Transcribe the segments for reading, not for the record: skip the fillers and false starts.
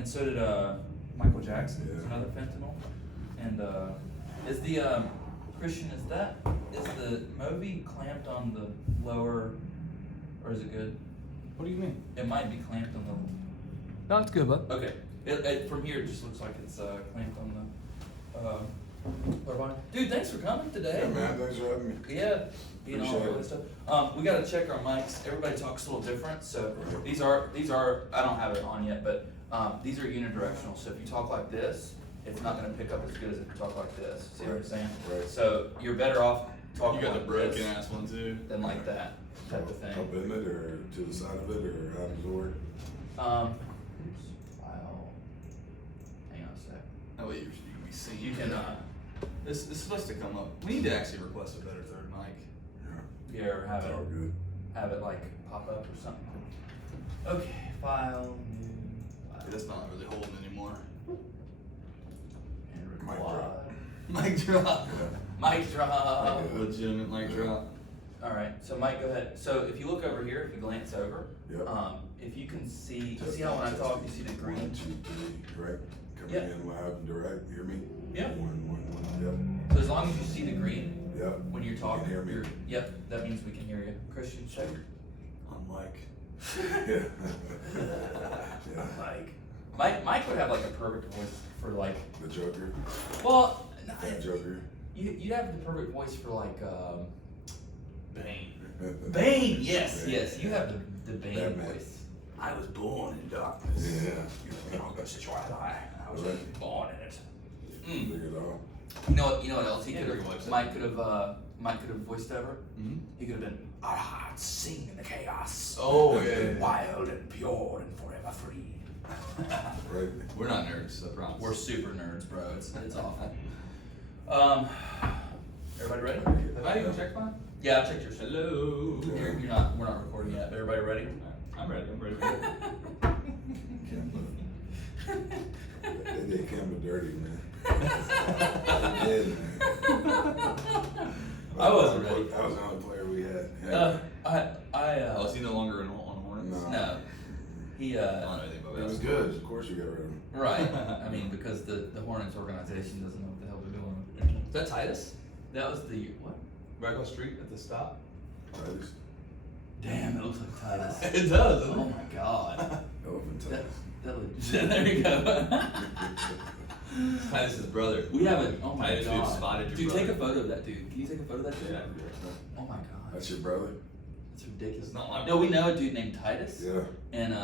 and so did Michael Jackson. Yeah. It's another fentanyl. And is the Christian? Is the Moby clamped on the lower, or is it good? What do you mean? It might be clamped on No, it's good, bud. the. Okay. From here, it just looks like it's clamped on the lower body. Dude, thanks for coming today. Yeah, man, thanks for having me. Yeah, you know, all Appreciate that it. stuff. We gotta check our mics. Everybody talks a little different, so these are I don't have it on yet, but these are unidirectional. So if you talk like this, it's not gonna pick up as good as if you talk like this. See what I'm saying? Right. So you're better off talking You got like the broken this ass one too. than like that type of thing. Up in it, or to the side of it, or how does it work? File. Hang on a sec. That way you can be seen. You can This is supposed to come up. We need to actually request a better third mic. yeah, or have It's all it good. like pop up or something. Okay, file new. Dude, that's not really holding anymore. And Mic record. Mic drop. Mic drop. Legitimate mic drop. All right, so Mike, go ahead. So if you look over here, if you glance over, Yep. if you can see, you Test see how when I test talk, you see the 1, green? 2, 3, right? Coming Yep. in live and direct. You hear me? Yep. 1, 1, 1. So as long as you see the green Yep. Yep. when you're You talking, can hear me. yep, that means we can hear you. Christian, check. On mic. Yeah. Yeah. Mike would have like a perfect voice for like, The Joker. well, That Joker. you'd have the perfect voice for like, Bane. Bane. Yes, yes, you have the Bane Batman. voice. I was born in darkness. Yeah. August twilight. I was Right. born in it. Figure it out. You know what else he Yeah, could very have? much so. Mike could have voiced over. Mm-hmm. He could have been, our hearts sing in the chaos. Oh, yeah. Wild and pure and forever free. Right. We're not nerds, I promise. We're super nerds, bro. It's awful. Everybody ready? Have I even checked mine? Yeah, I checked yours. Hello. We're not recording yet. Everybody ready? I'm ready. They did Campbell dirty, man. They did, man. I wasn't ready. That was the only player we had. Oh, is he no longer on Hornets? No. No. He I don't know anything about It was basketball. good. Of course you got rid of him. right. I mean, because the Hornets organization doesn't know what the hell they're doing. Is that Titus? That was the what? Right across the street at the stop? Titus. Damn, it looks like Titus. It does, doesn't Oh it? my god. Elephant That, Titus. there you go. Titus's brother. We have a, oh my Titus, god. you've spotted your Dude, brother. take a photo of that dude. Can you take a photo of that dude? Yeah. Oh my god. That's your brother? That's ridiculous. It's not my No, we know a dude named Titus. Yeah. And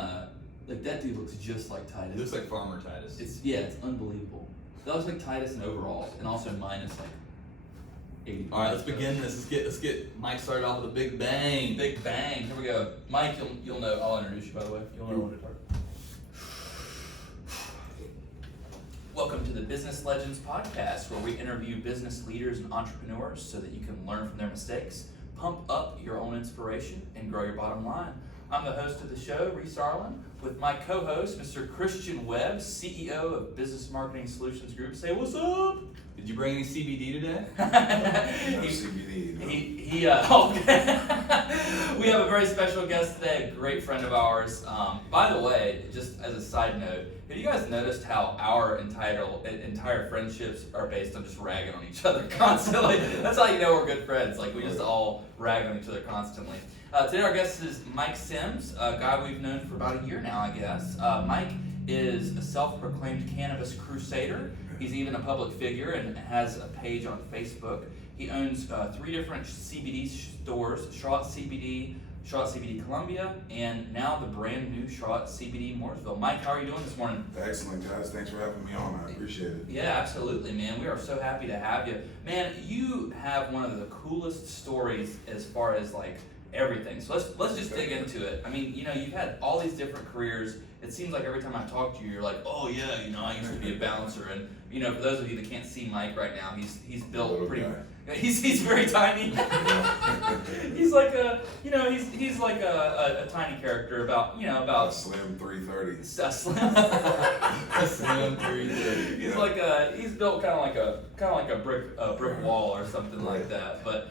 like that dude looks just like Titus. He looks like Farmer Titus. It's unbelievable. That looks like Titus in overalls and also minus like 80. Alright, let's begin this. Let's get Mike started off with a big bang. Big bang. Here we go. Mike, you'll know. I'll introduce you by the way. You'll know when to talk. Welcome to the Business Legends podcast, where we interview business leaders and entrepreneurs so that you can learn from their mistakes, pump up your own inspiration, and grow your bottom line. I'm the host of the show, Reese Arlen, with my co-host, Mr. Christian Webb, CEO of Business Marketing Solutions Group. Say what's up. Did you bring any CBD today? No CBD. No. We have a very special guest today, a great friend of ours. By the way, just as a side note, have you guys noticed how our entire friendships are based on just ragging on each other constantly? That's how you know we're good friends. Like we just all rag on each other constantly. Today our guest is Mike Sims, a guy we've known for about a year now, I guess. Mike is a self-proclaimed cannabis crusader. He's even a public figure and has a page on Facebook. He owns 3 different CBD stores, Charlotte CBD Columbia, and now the brand new Charlotte CBD Mooresville. Mike, how are you doing this morning? Excellent, guys. Thanks for having me on. I appreciate it. Yeah, absolutely, man. We are so happy to have you. Man, you have one of the coolest stories as far as like everything. So let's just dig into it. I mean, you know, you've had all these different careers. It seems like every time I talk to you, you're like, oh yeah, you know, I used to be a bouncer. And you know, for those of you that can't see Mike right now, he's built Little pretty. guy. He's very tiny. He's like a, you know, he's like a tiny character about, you know, A about slim 330. a slim. A slim 330. He's built kind of like a brick wall or something like that. But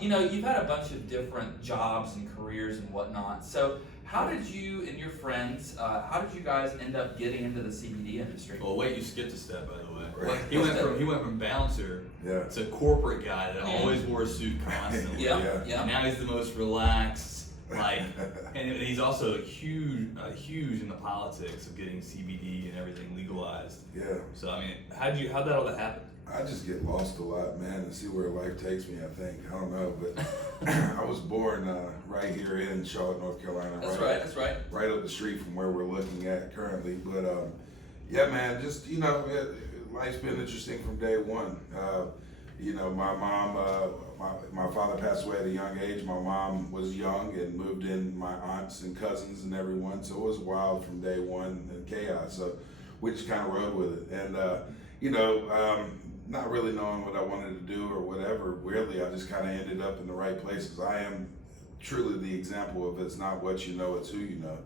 you know, you've had a bunch of different jobs and careers and whatnot. So How did you and your friends, how did you guys end up getting into the CBD industry? Well, wait, you skipped a step, by the way. Right. He went from bouncer Yeah. to corporate guy that always wore a suit constantly. Yeah. And now he's the most relaxed, and he's also huge in the politics of getting CBD and everything legalized. Yeah. So I mean, how'd that all happen? I just get lost a lot, man, and see where life takes me, I think. I don't know, but I was born right here in Charlotte, North Carolina. That's right. Right up the street from where we're looking at currently. But yeah, man, just, life's been interesting from day one. My mom, my father passed away at a young age. My mom was young and moved in my aunts and cousins and everyone. So it was wild from day one and chaos. So we just kind of rode with it. And, not really knowing what I wanted to do or whatever, weirdly, I just kind of ended up in the right places. I am truly the example of it's not what you know, it's who you know.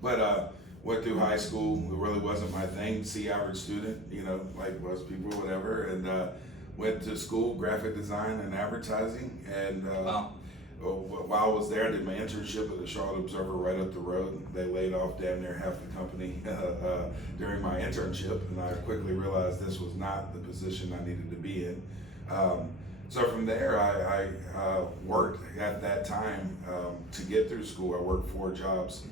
But went through high school, it really wasn't my thing, average student, like most people, whatever, and went to school, graphic design and advertising, and while I was there, I did my internship at the Charlotte Observer right up the road. They laid off damn near half the company during my internship, and I quickly realized this was not the position I needed to be in. So from there, I worked at that time to get through school. I worked 4 jobs,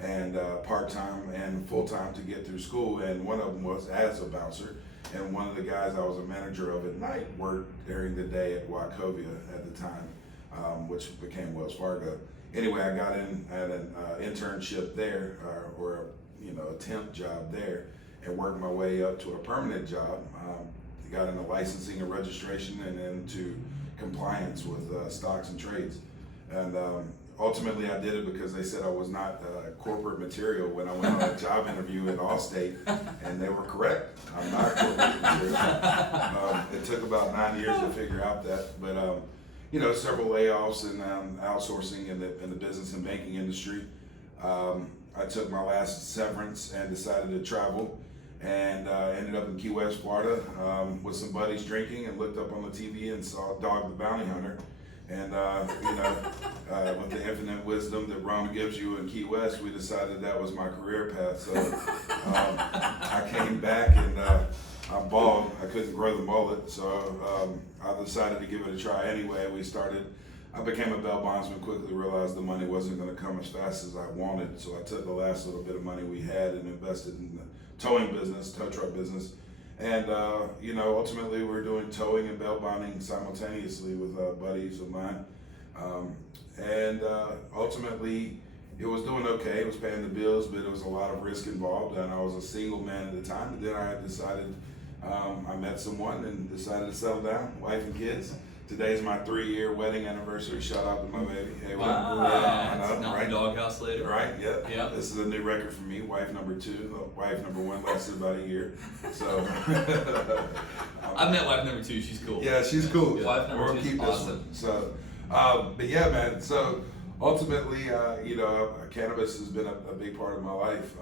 and part-time and full-time to get through school, and one of them was as a bouncer, and one of the guys I was a manager of at night worked during the day at Wachovia at the time. Which became Wells Fargo. Anyway, I got in at an internship there, or a temp job there, and worked my way up to a permanent job. Got into licensing and registration and into compliance with stocks and trades. And ultimately, I did it because they said I was not corporate material when I went on a job interview at Allstate, and they were correct. I'm not corporate material. It took about 9 years to figure out that, but several layoffs and outsourcing in the business and banking industry. I took my last severance and decided to travel, and ended up in Key West, Florida, with some buddies drinking, and looked up on the TV and saw Dog the Bounty Hunter. And with the infinite wisdom that Rome gives you in Key West, we decided that was my career path. So I came back, and I'm bald. I couldn't grow the mullet, so I decided to give it a try anyway. I became a bail bondsman, quickly realized the money wasn't going to come as fast as I wanted, so I took the last little bit of money we had and invested in the towing business, tow truck business. And, ultimately we're doing towing and bail bonding simultaneously with buddies of mine. Ultimately, it was doing okay. It was paying the bills, but it was a lot of risk involved, and I was a single man at the time. And then I decided, I met someone and decided to settle down, wife and kids. Today's my 3-year wedding anniversary. Shout out to my baby. Hey, Wow. Yeah, right? Doghouse later. Right, yeah. Yep. This is a new record for me. Wife number 2. Wife number 1 lasted about a year. So I've met wife number 2. She's cool. yeah, she's cool. Wife number We'll 2 is keep this awesome. one. So, but yeah, man. So ultimately, cannabis has been a big part of my life.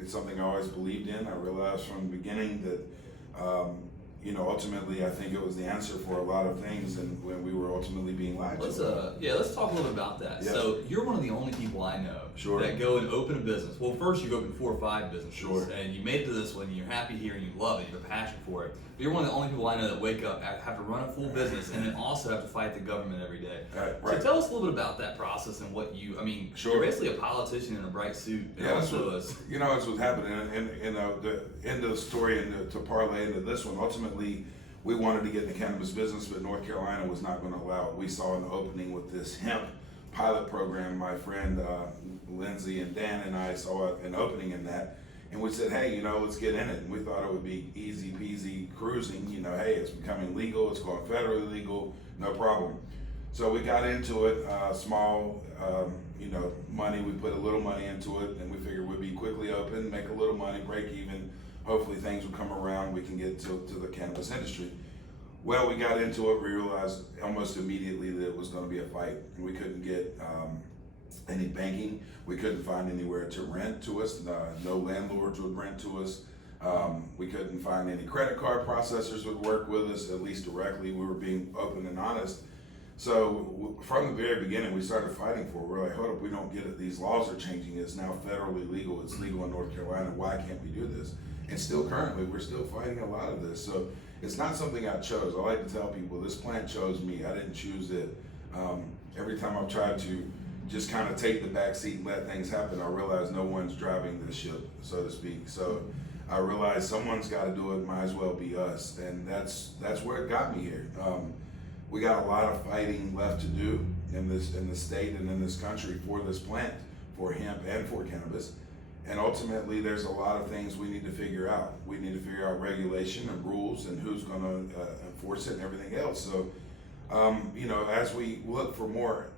It's something I always believed in. I realized from the beginning that, ultimately, I think it was the answer for a lot of things, and when we were ultimately being lied to. Let's talk a little bit about that. Yeah. So you're one of the only people I know that go and open a business. Well, first you opened 4 or 5 businesses, Sure. and you made it to this one. You're happy here, and you love it. You have a passion for it. But you're one of the only people I know that wake up, have to run a full business, and then also have to fight the government every day. Right. So tell us a little bit about that process and what you. I mean, Sure. you're basically a politician in a bright suit. And Yeah, that's also what, that's what's happening. And the end of the story, and to parlay into this one, ultimately, we wanted to get in the cannabis business, but North Carolina was not going to allow it. We saw an opening with this hemp pilot program. My friend Lindsay and Dan and I saw an opening in that, and we said, hey, let's get in it. And we thought it would be easy peasy cruising. Hey, it's becoming legal. It's going federally legal. No problem. So we got into it. Small, money. We put a little money into it, and we figured we'd be quickly open, make a little money, break even. Hopefully things will come around, we can get to the cannabis industry. Well, we got into it, we realized almost immediately that it was going to be a fight. We couldn't get any banking, we couldn't find anywhere to rent to us, no landlords would rent to us. We couldn't find any credit card processors would work with us, at least directly. We were being open and honest. So from the very beginning, we started fighting for it. We're like, hold up, we don't get it. These laws are changing. It's now federally legal. It's legal in North Carolina. Why can't we do this? And still currently, we're still fighting a lot of this. So it's not something I chose. I like to tell people, this plant chose me. I didn't choose it. Every time I've tried to just kind of take the back seat and let things happen, I realize no one's driving the ship, so to speak. So I realized someone's got to do it. Might as well be us. And that's where it got me here. We got a lot of fighting left to do in the state and in this country for this plant, for hemp and for cannabis. And ultimately, there's a lot of things we need to figure out. We need to figure out regulation and rules and who's going to enforce it and everything else. So, as we look for more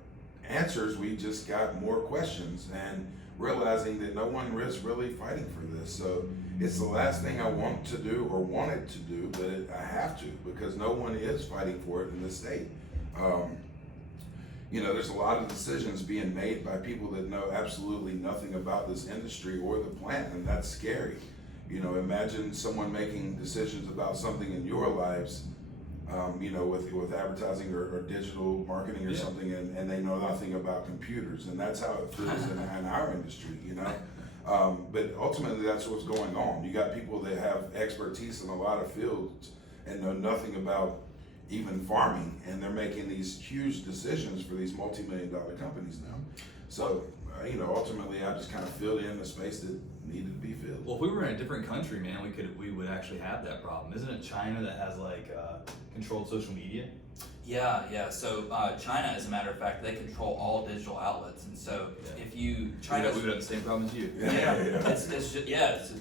answers, we just got more questions and realizing that no one is really fighting for this. So it's the last thing I want to do or wanted to do, but I have to because no one is fighting for it in this state. There's a lot of decisions being made by people that know absolutely nothing about this industry or the plant, and that's scary. Imagine someone making decisions about something in your lives, with advertising or digital marketing or something, and they know nothing about computers, and that's how it feels in our industry, But ultimately, that's what's going on. You got people that have expertise in a lot of fields and know nothing about even farming, and they're making these huge decisions for these multi-million-dollar companies now. So, ultimately, I just kind of filled in the space that needed to be filled. Well, if we were in a different country, man, we would actually have that problem. Isn't it China that has controlled social media? Yeah. So China, as a matter of fact, they control all digital outlets, and so if you we would have the same problem as you. It's just,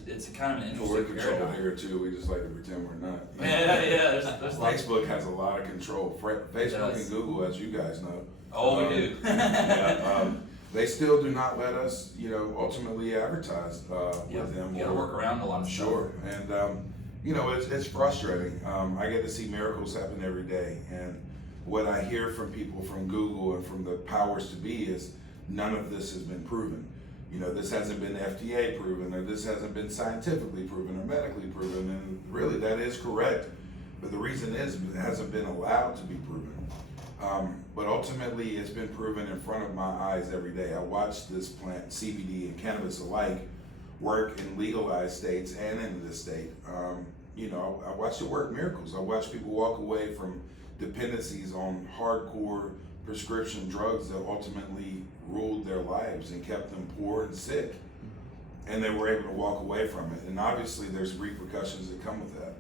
it's a kind of an interesting We're controlled paradigm. here too. We just like to pretend we're not. There's lots. Facebook has a lot of control. Facebook and Google, as you guys know. Oh, we do. They still do not let us, ultimately advertise with them. You gotta work around a lot of stuff. Sure, and it's frustrating. I get to see miracles happen every day, and what I hear from people from Google and from the powers to be is none of this has been proven. This hasn't been FDA proven, or this hasn't been scientifically proven or medically proven, and really that is correct. But the reason is it hasn't been allowed to be proven. But ultimately, it's been proven in front of my eyes every day. I watch this plant, CBD and cannabis alike, work in legalized states and in this state. I watched it work miracles. I watched people walk away from dependencies on hardcore prescription drugs that ultimately ruled their lives and kept them poor and sick. And they were able to walk away from it. And obviously, there's repercussions that come with that.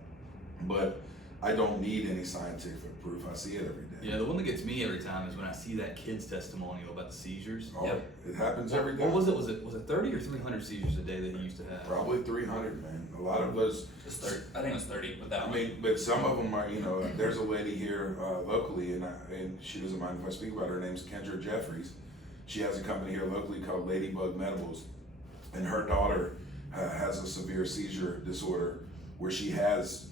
But I don't need any scientific proof. I see it every day. Yeah, the one that gets me every time is when I see that kid's testimonial about the seizures. Oh, it happens every day. What was it? Was it 30 or 300 seizures a day that he used to have? Probably 300, man. A lot of those. I think it was 30 with that one. But some of them are, there's a lady here locally, and she doesn't mind if I speak about her. Her name's Kendra Jeffries. She has a company here locally called Ladybug Medibles, and her daughter has a severe seizure disorder where she has,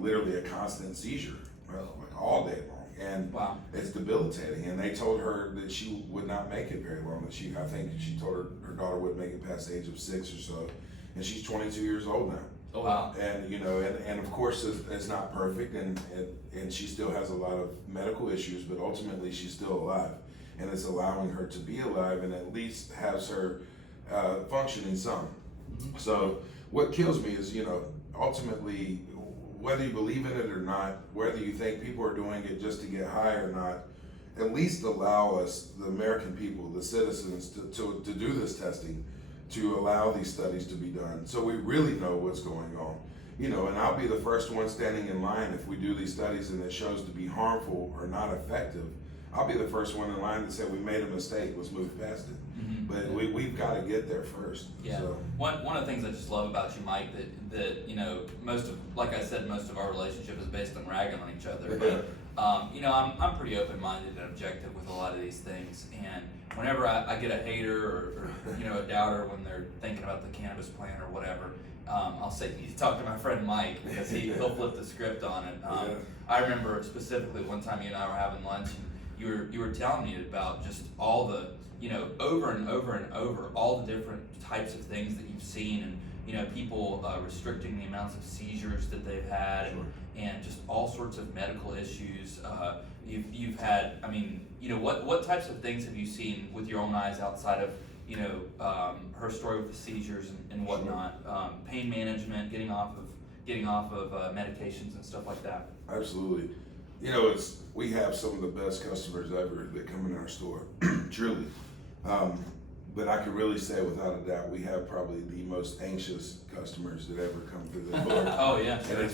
literally a constant seizure, like all day long. And wow. It's debilitating. And they told her that she would not make it very long. That I think she told her daughter wouldn't make it past the age of 6 or so. And she's 22 years old now. Oh wow. And and of course it's not perfect, and she still has a lot of medical issues, but ultimately she's still alive, and it's allowing her to be alive and at least has her functioning some. Mm-hmm. So what kills me is ultimately, whether you believe in it or not, whether you think people are doing it just to get high or not, at least allow us, the American people, the citizens, to do this testing, to allow these studies to be done, so we really know what's going on. And I'll be the first one standing in line if we do these studies and it shows to be harmful or not effective. I'll be the first one in line to say we made a mistake, let's move past it. Mm-hmm. But we've got to get there first. Yeah. So. One of the things I just love about you, Mike, that like I said, most of our relationship is based on ragging on each other. But I'm pretty open-minded and objective with a lot of these things, and whenever I get a hater or a doubter when they're thinking about the cannabis plant or whatever, I'll say, you need to talk to my friend Mike, because he'll flip the script on it. I remember specifically one time you and I were having lunch, and you were telling me about just all the over and over and over all the different types of things that you've seen, people restricting the amounts of seizures that they've had, and just all sorts of medical issues. You've had, what types of things have you seen with your own eyes outside of, her story with the seizures and whatnot, pain management, getting off of medications and stuff like that? Absolutely. We have some of the best customers ever that come in our store, truly. But I can really say without a doubt, we have probably the most anxious customers that ever come through the door. Oh yeah. And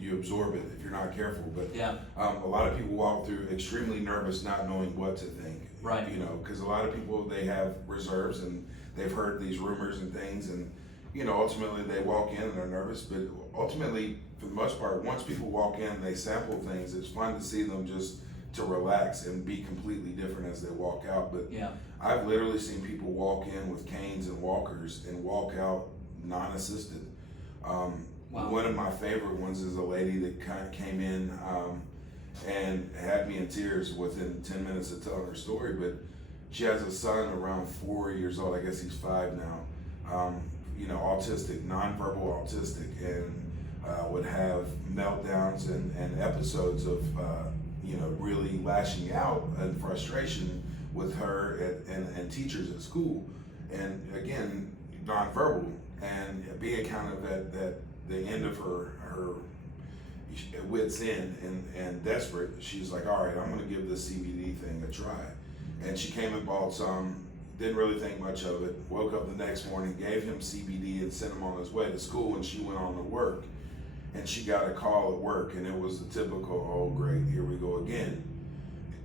you absorb it if you're not careful. But yeah. A lot of people walk through extremely nervous, not knowing what to think. Right. Because a lot of people, they have reserves and they've heard these rumors and things, and ultimately they walk in and they're nervous. But ultimately, for the most part, once people walk in, they sample things. It's fun to see them just to relax and be completely different as they walk out. But yeah. I've literally seen people walk in with canes and walkers and walk out non-assisted. Wow. One of my favorite ones is a lady that kind of came in and had me in tears within 10 minutes of telling her story. But she has a son around 4 years old. I guess he's 5 now. Autistic, nonverbal autistic, and would have meltdowns and episodes of really lashing out and frustration with her and teachers at school, and again, nonverbal, and being kind of at the end of her wit's end and desperate. She's like, all right, I'm gonna give this CBD thing a try. And she came and bought some, didn't really think much of it, woke up the next morning, gave him CBD and sent him on his way to school, and she went on to work. And she got a call at work, and it was the typical, oh great, here we go again.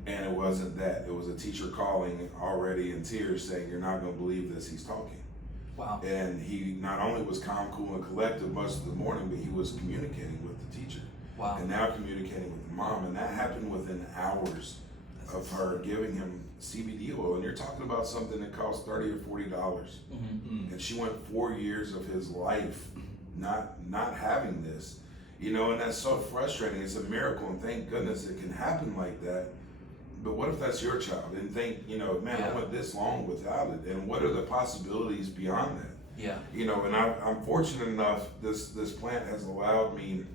And it wasn't that. It was a teacher calling already in tears saying, you're not gonna believe this, he's talking. Wow. And he not only was calm, cool, and collected most of the morning, but he was communicating with the teacher. Wow. And now communicating with the mom. And that happened within hours of her giving him CBD oil. And you're talking about something that costs $30 or $40. Mm-hmm. And she went 4 years of his life not having this, and that's so frustrating. It's a miracle, and thank goodness it can happen like that. But what if that's your child? And think, man, I went this long without it, and what are the possibilities beyond that? Yeah. And I'm fortunate enough, this plant has allowed me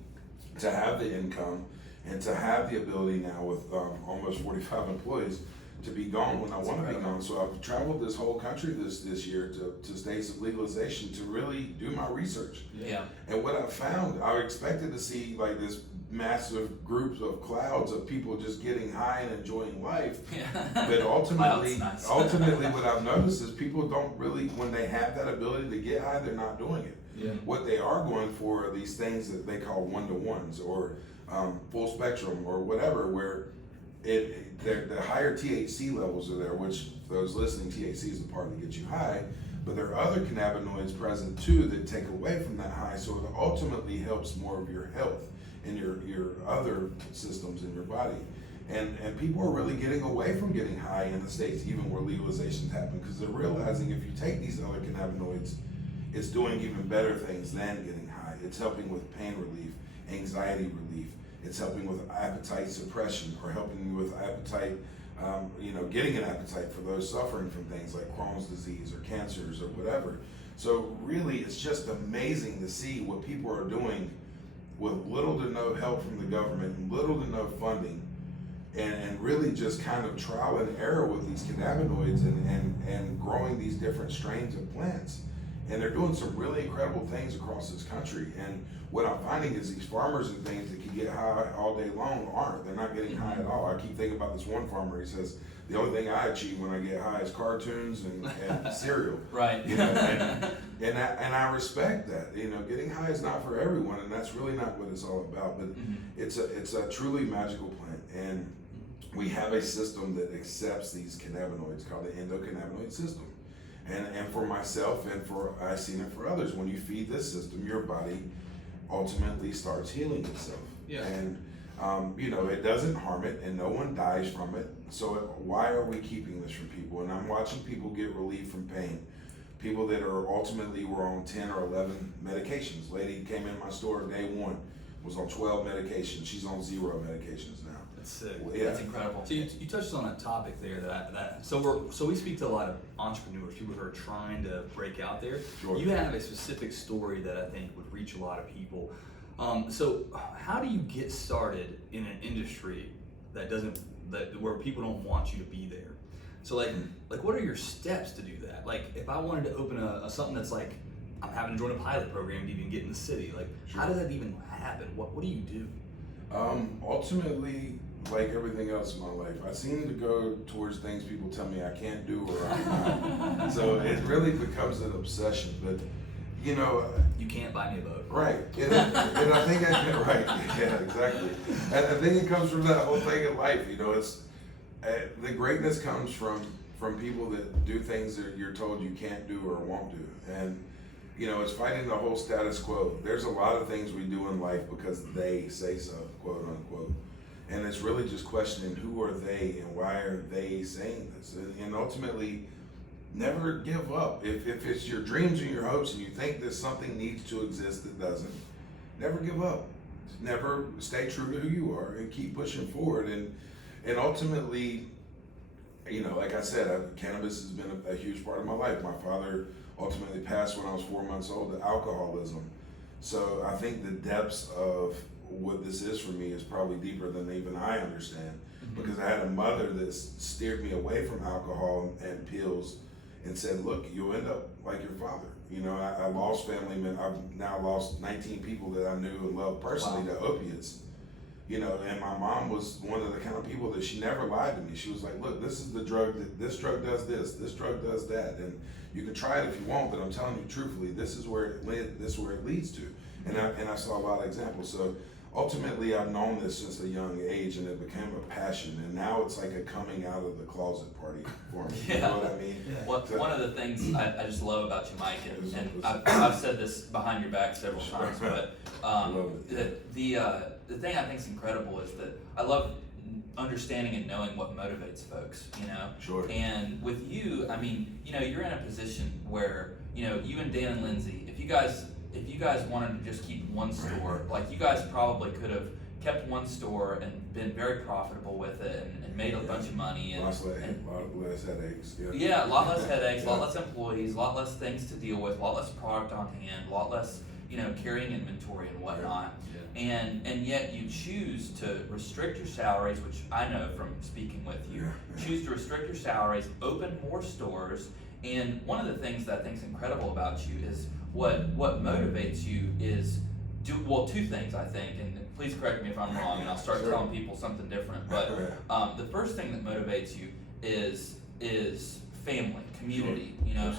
to have the income and to have the ability now with almost 45 employees to be gone when I want to be gone. So I've traveled this whole country this year to states of legalization to really do my research. Yeah. And what I found, I expected to see like this massive groups of clouds of people just getting high and enjoying life. Yeah. But ultimately, nice. ultimately what I've noticed is people don't really, when they have that ability to get high, they're not doing it. Yeah. What they are going for are these things that they call one-to-ones or full spectrum or whatever, where the higher THC levels are there, which for those listening, THC is the part that gets you high, but there are other cannabinoids present too that take away from that high, so it ultimately helps more of your health and your other systems in your body. And people are really getting away from getting high in the States, even where legalizations happen, because they're realizing if you take these other cannabinoids, it's doing even better things than getting high. It's helping with pain relief, anxiety relief. It's helping with appetite suppression or helping you with appetite, getting an appetite for those suffering from things like Crohn's disease or cancers or whatever. So really, it's just amazing to see what people are doing with little to no help from the government, little to no funding, and really just kind of trial and error with these cannabinoids and growing these different strains of plants. And they're doing some really incredible things across this country. And what I'm finding is these farmers and things that can get high all day long aren't. They're not getting high at all. I keep thinking about this one farmer. He says, the only thing I achieve when I get high is cartoons and cereal. Right. And I respect that. Getting high is not for everyone, and that's really not what it's all about. But it's a truly magical plant. And we have a system that accepts these cannabinoids called the endocannabinoid system. And for myself and I've seen it for others, when you feed this system, your body ultimately starts healing itself. Yeah. And it doesn't harm it and no one dies from it. So why are we keeping this from people? And I'm watching people get relief from pain. People that are ultimately were on 10 or 11 medications. Lady came in my store day one, was on 12 medications. She's on 0 medications now. That's sick. Yeah. That's incredible. So you touched on a topic there so we speak to a lot of entrepreneurs, people who are trying to break out there. Sure. You have a specific story that I think would reach a lot of people. So how do you get started in an industry where people don't want you to be there? So like what are your steps to do that? Like if I wanted to open a something that's like I'm having to join a pilot program to even get in the city, like how does that even happen? What do you do? Ultimately, like everything else in my life, I seem to go towards things people tell me I can't do or I'm not. So it really becomes an obsession. But you know, You can't buy me a boat. right? And I think right, yeah, exactly. And I think it comes from that whole thing in life. You know, it's the greatness comes from people that do things that you're told you can't do or won't do, and you know, it's fighting the whole status quo. There's a lot of things we do in life because they say so, quote unquote. And it's really just questioning who are they and why are they saying this? And ultimately, never give up. If it's your dreams and your hopes and you think that something needs to exist that doesn't, never give up. Never stay true to who you are and keep pushing forward. And ultimately, you know, like I said, cannabis has been a huge part of my life. My father ultimately passed when I was 4 months old to alcoholism. So I think the depths of what this is for me is probably deeper than even I understand, because I had a mother that steered me away from alcohol and pills and said, look, you'll end up like your father. You know, I lost family members. I've now lost 19 people that I knew and loved personally to opiates. You know, and my mom was one of the kind of people that she never lied to me. She was like, look, this is the drug, this drug does this drug does that. And you can try it if you want, but I'm telling you truthfully, this is where it leads to. And I saw a lot of examples. So ultimately, I've known this since a young age, and it became a passion. And now it's like a coming out of the closet party for me. Yeah. You know what I mean? Yeah. One of the things I just love about you, Mike, and I've said this behind your back several times, but the thing I think is incredible is that I love understanding and knowing what motivates folks, you know? Sure. And with you, I mean, you know, you're in a position where, you know, you and Dan and Lindsay, if you guys wanted to just keep one store, like you guys probably could have kept one store and been very profitable with it and made a bunch of money. And, lot less headaches. Yeah, a lot less headaches, a lot less employees, a lot less things to deal with, a lot less product on hand, a lot less, you know, carrying inventory and whatnot. And yet you choose to restrict your salaries, which I know from speaking with you, choose to restrict your salaries, open more stores. And one of the things that I think is incredible about you is what motivates you is two things, I think, and please correct me if I'm wrong, and I'll start telling people something different. But the first thing that motivates you is family, community. You know,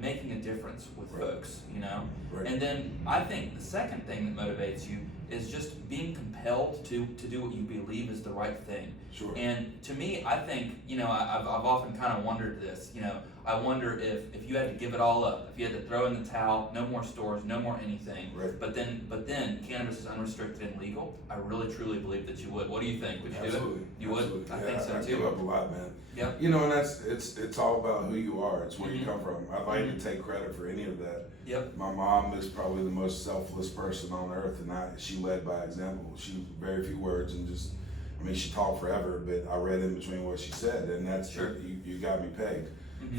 making a difference with folks. You know, and then I think the second thing that motivates you is just being compelled to do what you believe is the right thing. Sure. And to me, I think, you know, I've often kind of wondered this. You know, I wonder if you had to give it all up, if you had to throw in the towel, no more stores, no more anything. Right. But then cannabis is unrestricted and legal. I really truly believe that you would. What do you think? Would you do it? You would? I think so I too. give up a lot, man. Yep. You know, and it's all about who you are. It's where you come from. I'd like to take credit for any of that. Yep. My mom is probably the most selfless person on earth, and she led by example. She very few words and just, I mean, she talked forever, but I read in between what she said, and that's you got me pegged.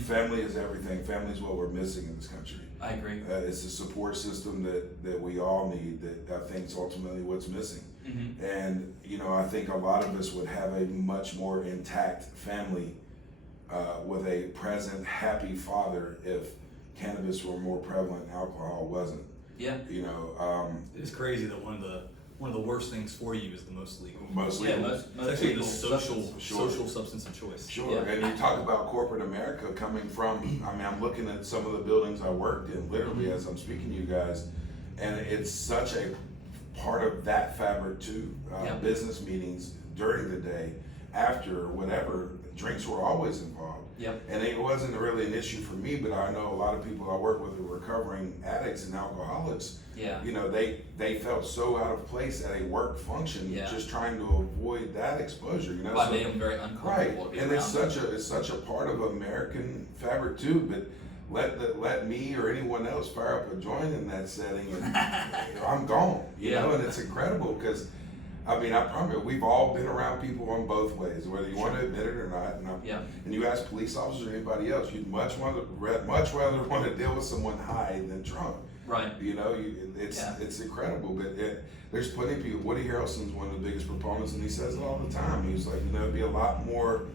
Family is everything. Family is what we're missing in this country. I agree. It's a support system that we all need, that I think is ultimately what's missing. And, you know, I think a lot of us would have a much more intact family with a present, happy father if cannabis were more prevalent and alcohol wasn't. Yeah. You know, It's crazy that one of the worst things for you is the most legal. Most legal. Most It's actually the legal social substance of choice. Sure, Yeah. and you talk about corporate America coming from, I mean, I'm looking at some of the buildings I worked in, literally, as I'm speaking to you guys, and it's such a part of that fabric too. Business meetings during the day, after, whatever, drinks were always involved. Yep. And it wasn't really an issue for me, but I know a lot of people I work with are recovering addicts and alcoholics. Yeah. You know, they felt so out of place at a work function, just trying to avoid that exposure. You know, Well, made them very uncomfortable. right, and it's such a part of American fabric too. But let me or anyone else fire up a joint in that setting, and I'm gone. You know, and it's incredible because I mean, I promise we've all been around people on both ways, whether you want to admit it or not. And you ask police officers or anybody else, you'd much rather want to deal with someone high than drunk. Right. You know, it's incredible, but there's plenty of people. Woody Harrelson's one of the biggest proponents, and he says it all the time. He's like, it'd be a lot more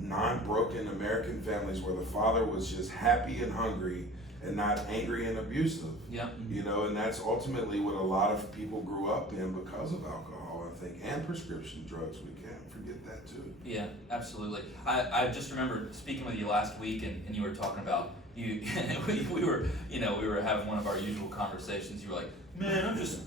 non-broken American families where the father was just happy and hungry and not angry and abusive. Yeah. And that's ultimately what a lot of people grew up in because of alcohol, I think, and prescription drugs. We can't forget that too. Yeah, absolutely. I just remember speaking with you last week, and you were talking about we were having one of our usual conversations. You were like, man, I'm just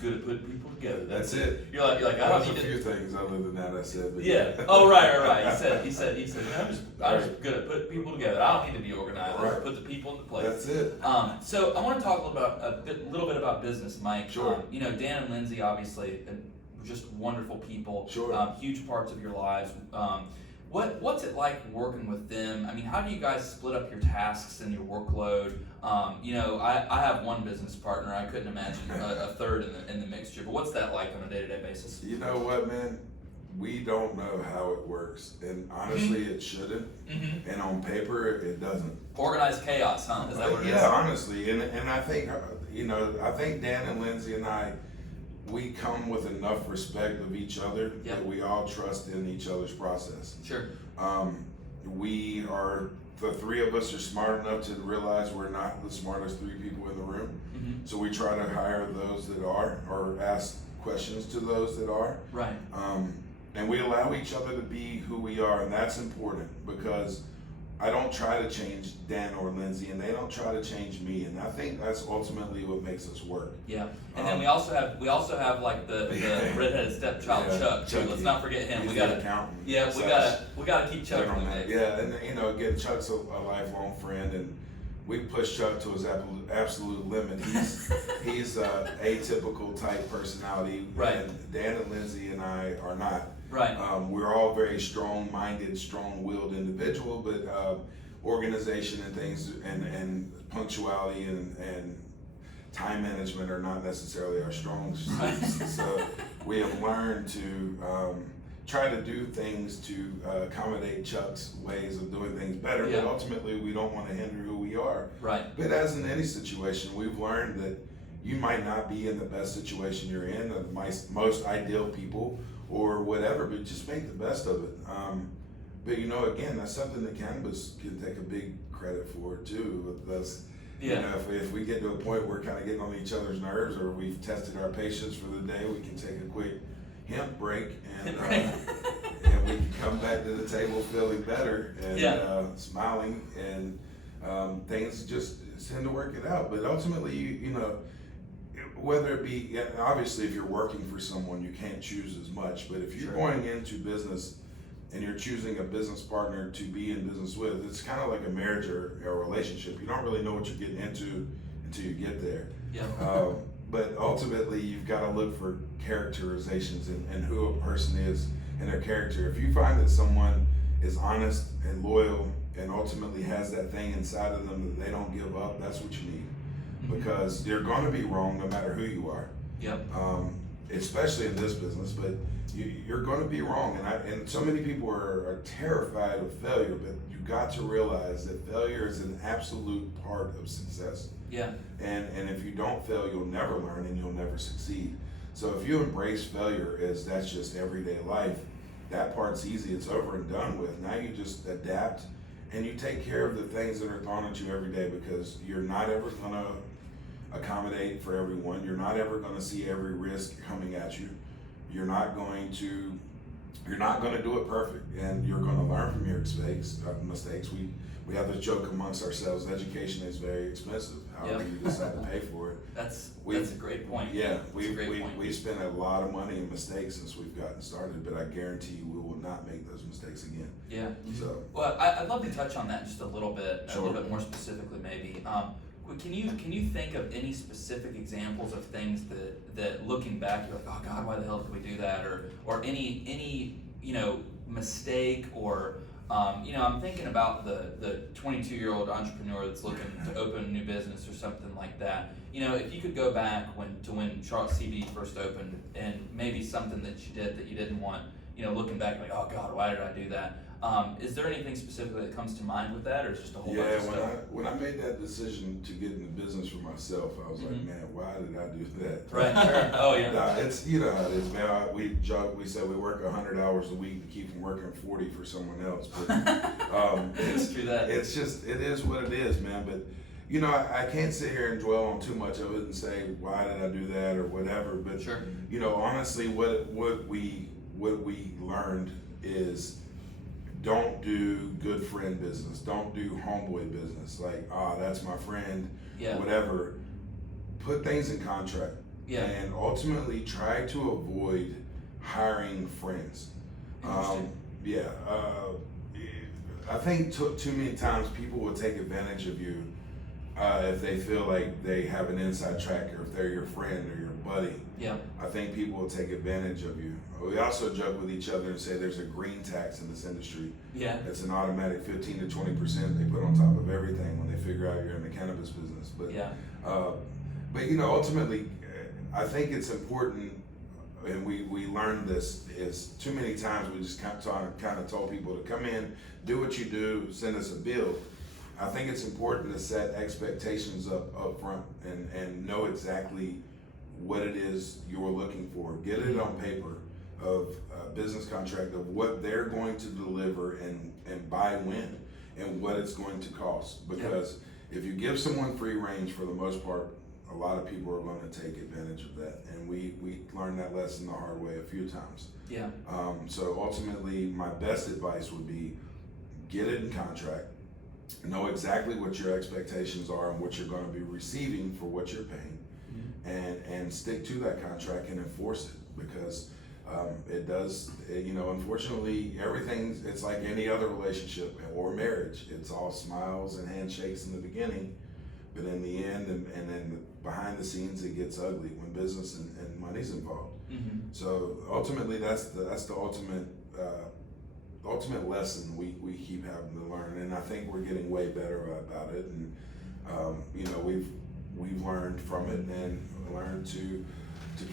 good at putting people together. That's it. You're like I don't need a few things other than that I said. But yeah. Oh right. He said, man, I'm just good at putting people together. I don't need to be organized. I just put the people into place. That's it. So I want to talk a little bit about business, Mike. Sure. Dan and Lindsay, obviously, just wonderful people. Sure. Huge parts of your lives. What's it like working with them? I mean, how do you guys split up your tasks and your workload? I have one business partner. I couldn't imagine a third in the mixture. But what's that like on a day-to-day basis? You know what, man? We don't know how it works, and honestly, it shouldn't. Mm-hmm. And on paper, it doesn't. Organized chaos, huh? Is that what it is? Yeah, honestly, and I think I think Dan and Lindsay and I, we come with enough respect of each other that we all trust in each other's process. Sure. The three of us are smart enough to realize we're not the smartest three people in the room. Mm-hmm. So we try to hire those that are, or ask questions to those that are. Right. And we allow each other to be who we are, and that's important because I don't try to change Dan or Lindsay, and they don't try to change me, and I think that's ultimately what makes us work. Yeah, and then we also have like the redheaded stepchild Chuck. Too. Let's not forget him. We gotta keep Chuck in the mix. Yeah, and again, Chuck's a lifelong friend, and we push Chuck to his absolute limit. He's a atypical type personality, right? And Dan and Lindsay and I are not. Right. We're all very strong-minded, strong-willed individual, but organization and things and punctuality and time management are not necessarily our strong suits. So we have learned to try to do things to accommodate Chuck's ways of doing things better, but ultimately we don't want to hinder who we are. Right. But as in any situation, we've learned that you might not be in the best situation you're in, the most ideal people, or whatever, but just make the best of it. But again, that's something that Cannabis can take a big credit for too. That's, if we get to a point where we're kind of getting on each other's nerves, or we've tested our patience for the day, we can take a quick hemp break and we can come back to the table feeling better and smiling, and things just tend to work it out. But ultimately, whether it be, obviously if you're working for someone, you can't choose as much, but if you're going into business and you're choosing a business partner to be in business with, it's kind of like a marriage or a relationship. You don't really know what you're getting into until you get there. Yeah. But ultimately, you've got to look for characterizations and who a person is and their character. If you find that someone is honest and loyal and ultimately has that thing inside of them that they don't give up, that's what you need. Because you're going to be wrong no matter who you are. Yep. Especially in this business, but you're going to be wrong, and so many people are terrified of failure. But you got to realize that failure is an absolute part of success. Yeah. And if you don't fail, you'll never learn and you'll never succeed. So if you embrace failure as that's just everyday life, that part's easy. It's over and done with. Now you just adapt and you take care of the things that are thrown at you every day, because you're not ever going to accommodate for everyone. You're not ever going to see every risk coming at you. You're not going to do it perfect, and you're going to learn from your mistakes. We have this joke amongst ourselves: education is very expensive. However, you decide to pay for it. That's a great point. Yeah, we spent a lot of money in mistakes since we've gotten started, but I guarantee you we will not make those mistakes again. Yeah. So, well, I'd love to touch on that just a little bit, Sure. a little bit more specifically, maybe. Can you think of any specific examples of things that looking back you're like, oh God, why the hell did we do that, or any mistake, or I'm thinking about the 22-year-old entrepreneur that's looking to open a new business or something like that. You know, if you could go back when Charlotte CB first opened, and maybe something that you did that you didn't want, you know, looking back like, oh God, why did I do that? Is there anything specifically that comes to mind with that, or is it just a whole bunch of stuff? When I made that decision to get in the business for myself, I was like, man, why did I do that? Right, sure. Oh yeah. Nah, it's, you know how it is, man. We joke, we say we work 100 hours a week to keep from working 40 for someone else. But It's true that. it's just, it is what it is, man. But you know, I can't sit here and dwell on too much of it and say why did I do that or whatever. But Sure. you know, honestly, what we learned is, don't do good friend business. Don't do homeboy business. Like, that's my friend, Yeah. whatever. Put things in contract. Yeah. And ultimately try to avoid hiring friends. Interesting. I think too many times people will take advantage of you if they feel like they have an inside track, or if they're your friend or your buddy. Yeah. I think people will take advantage of you. We also joke with each other and say there's a green tax in this industry. Yeah. It's an automatic 15 to 20% they put on top of everything when they figure out you're in the cannabis business. But Yeah. but you know, ultimately, I think it's important, and we learned this is too many times we just kind of told people to come in, do what you do, send us a bill. I think it's important to set expectations up front and know exactly what it is you're looking for. Get it on paper, of a business contract of what they're going to deliver and by when and what it's going to cost. Because if you give someone free range, for the most part, a lot of people are going to take advantage of that. And we learned that lesson the hard way a few times. Yeah. So ultimately, my best advice would be get it in contract, know exactly what your expectations are and what you're going to be receiving for what you're paying, and stick to that contract and enforce it. Because you know, unfortunately, it's like any other relationship or marriage. It's all smiles and handshakes in the beginning, but in the end and then behind the scenes, it gets ugly when business and money's involved. So ultimately, that's the ultimate lesson we keep having to learn, and I think we're getting way better about it. And you know, we've learned from it and learned to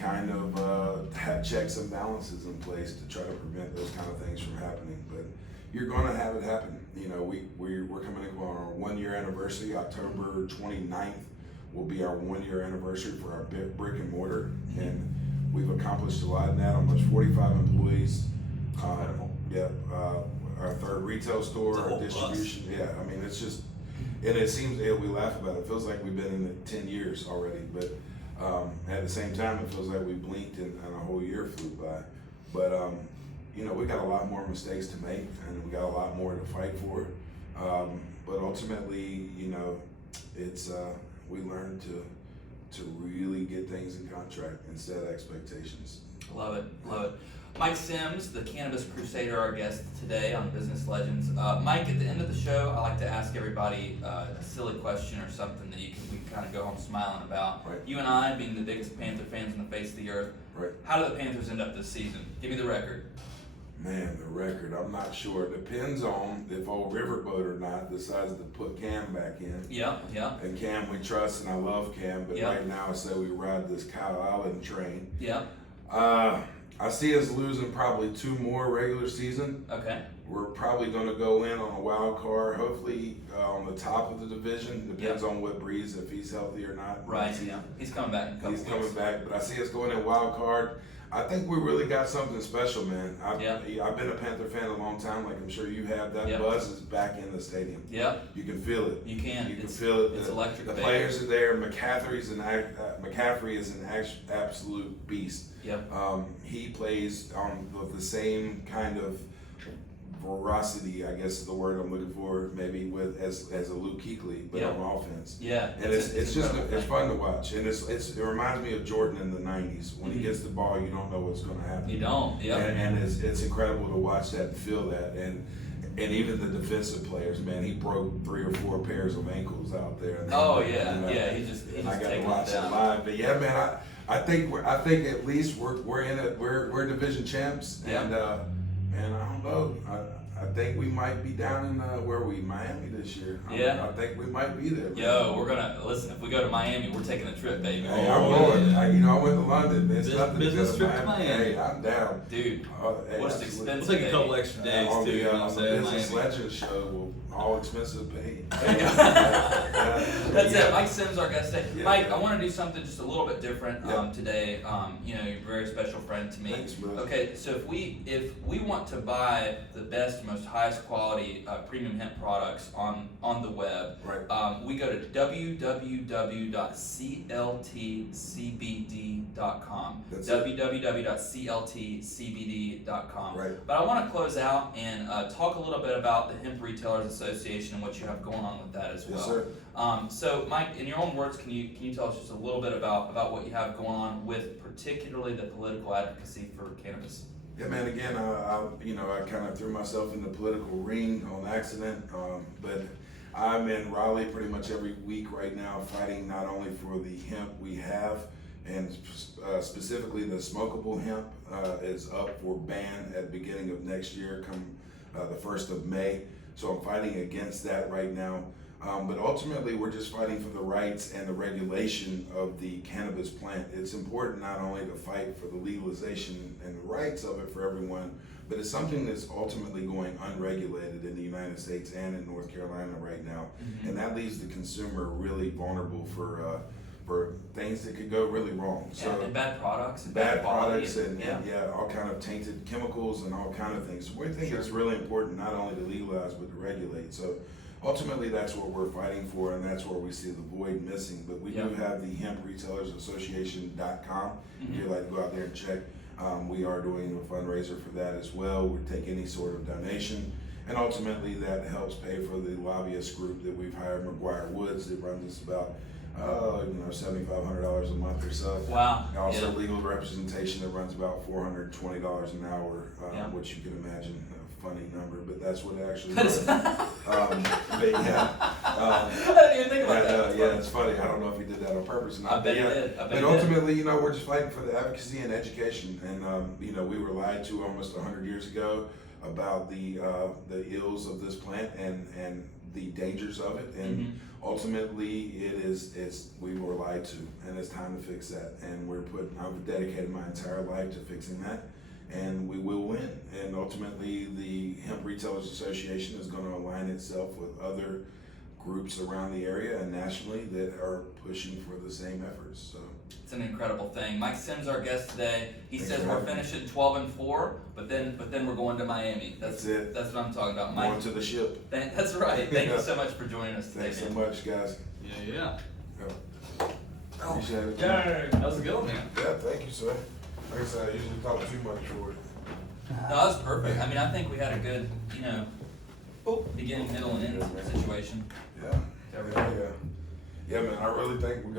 kind of have checks and balances in place to try to prevent those kind of things from happening. But you're going to have it happen. You know, we're coming up on our 1 year anniversary. October 29th will be our 1 year anniversary for our brick and mortar, and we've accomplished a lot in that. Almost 45 employees. Our third retail store, our distribution. Yeah, I mean, it's just, and it seems, we laugh about it. It feels like we've been in it 10 years already, but at the same time, it feels like we blinked and a whole year flew by. But you know, we got a lot more mistakes to make, and we got a lot more to fight for. But ultimately, you know, it's we learned to really get things in contract and set expectations. Love it, love it. Mike Sims, the Cannabis Crusader, our guest today on Business Legends. Mike, at the end of the show, I like to ask everybody a silly question or something that we can kind of go home smiling about. Right. You and I, being the biggest Panther fans on the face of the earth, Right. How do the Panthers end up this season? Give me the record. Man, the record, I'm not sure. It depends on if old Riverboat or not decides to put Cam back in. Yeah. And Cam we trust, and I love Cam, but right now I say we ride this Kyle Allen train. Yeah. I see us losing probably 2 more regular season. Okay. We're probably going to go in on a wild card, hopefully on the top of the division. Depends on what Breeze, if he's healthy or not. Right, yeah. He's coming back in a couple He's coming weeks. back, but I see us going in wild card. I think we really got something special, man. I've been a Panther fan a long time, like I'm sure you have. That buzz is back in the stadium. Yeah. You can feel it. You can. You can feel it. It's electric. The players are there. McCaffrey is an absolute beast. Yep. He plays with the same kind of veracity, I guess is the word I'm looking for, maybe as a Luke Kuechly, but on offense. Yeah. And it's just it's fun to watch, and it reminds me of Jordan in the '90s. When he gets the ball, you don't know what's going to happen. You don't. Yeah. And it's incredible to watch that and feel that, and even the defensive players, man, he broke 3 or 4 pairs of ankles out there. Oh yeah, you know, yeah. He just I got to watch it it live, but yeah, man, I think at least we're in it. We're division champs, and I don't know. I think we might be down in where we Miami this year. Yeah. I think we might be there. Yo, we're gonna listen. If we go to Miami, we're taking a trip, baby. Hey, I'm going. yeah. I went to London. It's nothing Business to go trip to Miami. Hey, I'm down. Dude, Hey, what's absolutely. expensive? We'll take a couple extra days On too. the, You know what on I'm the saying? Business Miami. Legends show, will all expenses paid. That's it. Mike Sims, our guest today. Yeah. Mike, I want to do something just a little bit different Yeah. today. You know, you're a very special friend to me. Thanks, bro. Okay, so if we want to buy the best, most highest quality premium hemp products on the web, Right. we go to www.cltcbd.com. That's it. www.cltcbd.com. Right. But I want to close out and talk a little bit about the Hemp Retailers Association and what you have going on with that as well. Yes, sir. So, Mike, in your own words, can you tell us just a little bit about what you have going on with particularly the political advocacy for cannabis? Yeah, man. Again, I kind of threw myself in the political ring on accident, but I'm in Raleigh pretty much every week right now, fighting not only for the hemp we have, and specifically the smokable hemp is up for ban at the beginning of next year, come the 1st of May. So I'm fighting against that right now. But ultimately, we're just fighting for the rights and the regulation of the cannabis plant. It's important not only to fight for the legalization and the rights of it for everyone, but it's something that's ultimately going unregulated in the United States and in North Carolina right now. Mm-hmm. And that leaves the consumer really vulnerable for things that could go really wrong. So and bad products. And bad quality products and all kind of tainted chemicals and all kind of things. So we think it's really important not only to legalize but to regulate. So ultimately that's what we're fighting for, and that's where we see the void missing. But we do have the hempretellersassociation.com. If you'd like to go out there and check, we are doing a fundraiser for that as well. We take any sort of donation, and ultimately that helps pay for the lobbyist group that we've hired, McGuire Woods, that runs us about $7,500 a month or so. Wow. Also legal representation that runs about $420 an hour, which you can imagine a funny number, but that's what it actually runs. But yeah. I didn't even think about that. It's funny. I don't know if he did that on purpose or not. I bet he did. But ultimately, we're just fighting for the advocacy and education. And, we were lied to almost 100 years ago about the ills of this plant and the dangers of it. And ultimately, we were lied to, and it's time to fix that. And I've dedicated my entire life to fixing that, and we will win. And ultimately, the Hemp Retailers Association is going to align itself with other groups around the area and nationally that are pushing for the same efforts. So it's an incredible thing. Mike Sims, our guest today. He Thanks says for we're having me. finishing 12-4, but then we're going to Miami. That's it. That's what I'm talking about, Mike. Going to the ship. That's right. Thank you so much for joining us today. Thanks so man. much, guys. Yeah. Appreciate it. Yeah. That was a good one, man. Yeah, thank you, sir. Like I said, I usually talk too much for it. No, that was perfect. I mean, I think we had a good, beginning, middle, and end situation. Yeah. Yeah, man, I really think we got